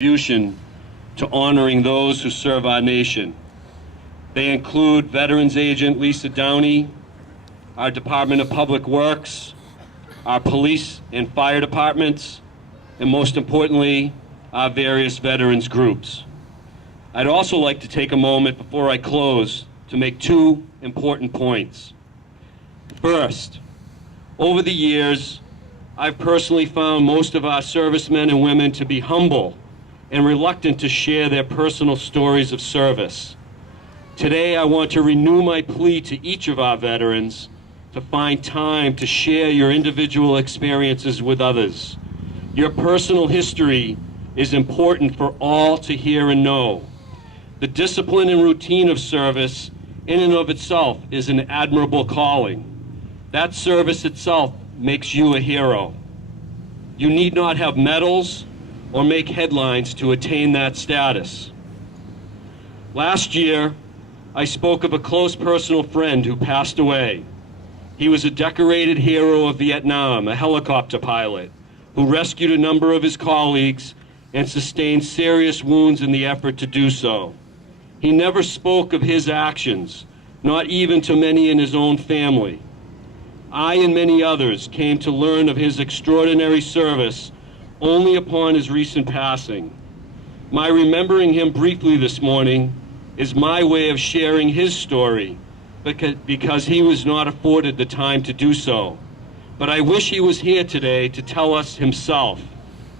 contribution to honoring those who serve our nation. They include Veterans Agent Lisa Downey, our Department of Public Works, our police and fire departments, and most importantly, our various veterans groups. I'd also like to take a moment before I close to make two important points. First, over the years, I've personally found most of our servicemen and women to be humble and reluctant to share their personal stories of service. Today, I want to renew my plea to each of our veterans to find time to share your individual experiences with others. Your personal history is important for all to hear and know. The discipline and routine of service in and of itself is an admirable calling. That service itself makes you a hero. You need not have medals or make headlines to attain that status. Last year, I spoke of a close personal friend who passed away. He was a decorated hero of Vietnam, a helicopter pilot, who rescued a number of his colleagues and sustained serious wounds in the effort to do so. He never spoke of his actions, not even to many in his own family. I and many others came to learn of his extraordinary service only upon his recent passing. My remembering him briefly this morning is my way of sharing his story because he was not afforded the time to do so. But I wish he was here today to tell us himself,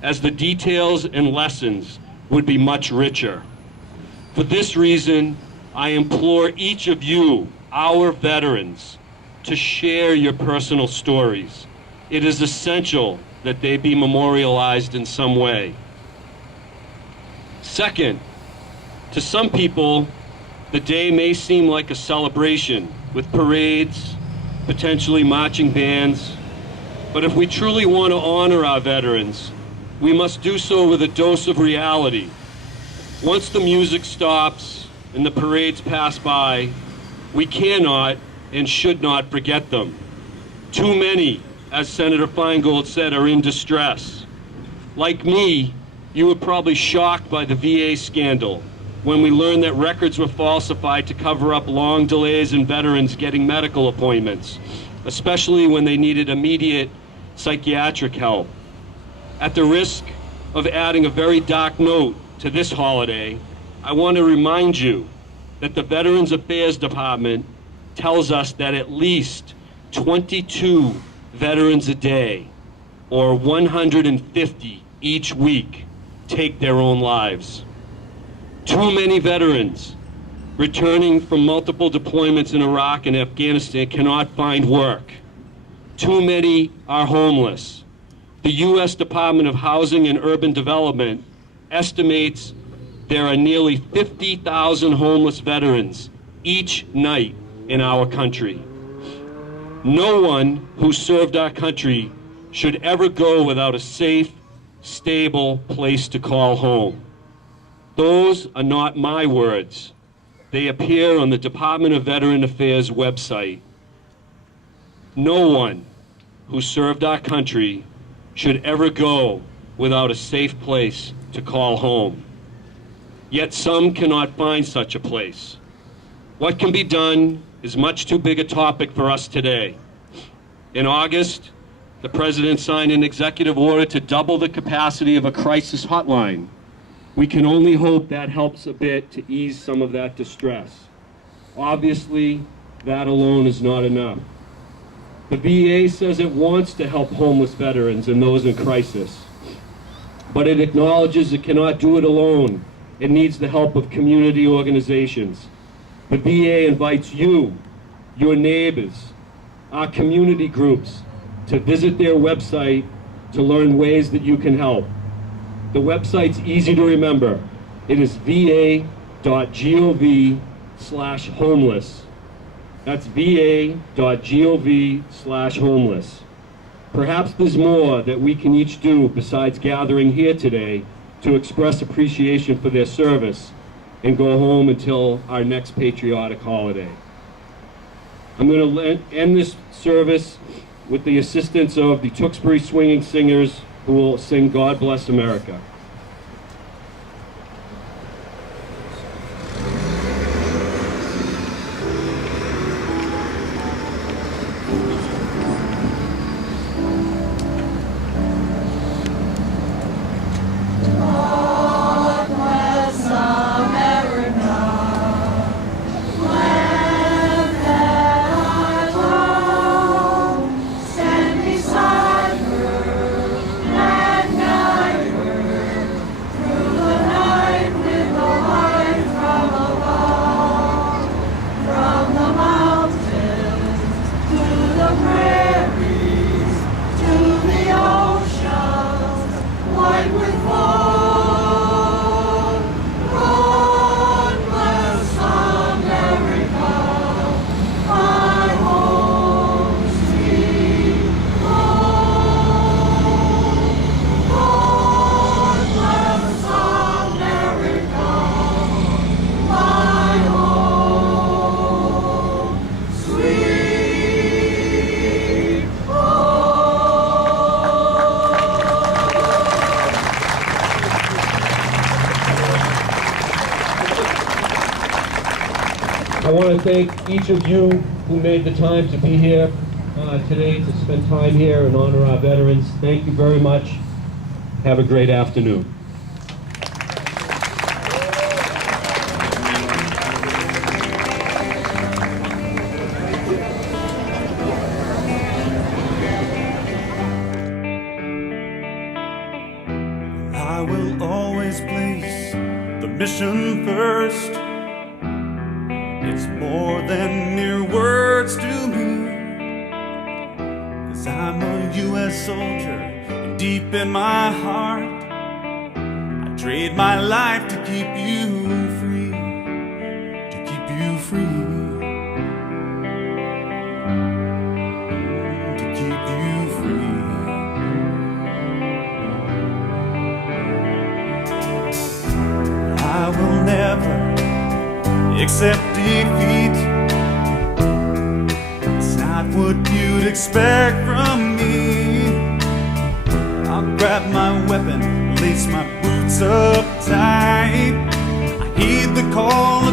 as the details and lessons would be much richer. For this reason, I implore each of you, our veterans, to share your personal stories. It is essential that they be memorialized in some way. Second, to some people, the day may seem like a celebration with parades, potentially marching bands, but if we truly want to honor our veterans, we must do so with a dose of reality. Once the music stops and the parades pass by, we cannot and should not forget them. Too many, as Senator Feingold said, are in distress. Like me, you were probably shocked by the VA scandal when we learned that records were falsified to cover up long delays in veterans getting medical appointments, especially when they needed immediate psychiatric help. At the risk of adding a very dark note to this holiday, I want to remind you that the Veterans Affairs Department tells us that at least 22 veterans a day, or 150 each week, take their own lives. Too many veterans returning from multiple deployments in Iraq and Afghanistan cannot find work. Too many are homeless. The U.S. Department of Housing and Urban Development estimates there are nearly 50,000 homeless veterans each night in our country. No one who served our country should ever go without a safe, stable place to call home. Those are not my words. They appear on the Department of Veteran Affairs website. No one who served our country should ever go without a safe place to call home. Yet some cannot find such a place. What can be done is much too big a topic for us today. In August, the President signed an executive order to double the capacity of a crisis hotline. We can only hope that helps a bit to ease some of that distress. Obviously, that alone is not enough. The VA says it wants to help homeless veterans and those in crisis, but it acknowledges it cannot do it alone. It needs the help of community organizations. The VA invites you, your neighbors, our community groups, to visit their website to learn ways that you can help. The website's easy to remember. It is va.gov/homeless. That's va.gov/homeless. Perhaps there's more that we can each do besides gathering here today to express appreciation for their service and go home until our next patriotic holiday. I'm going to end this service with the assistance of the Tewksbury Swinging Singers, who will sing God Bless America. I want to thank each of you who made the time to be here today to spend time here and honor our veterans. Thank you very much. Have a great afternoon. I will always place the mission first. It's more than mere words to me, 'cause I'm a U.S. soldier, and deep in my heart I trade my life to keep you free, to keep you free, to keep you free. I will never accept defeat. It's not what you'd expect from me. I'll grab my weapon, lace my boots up tight. I heed the call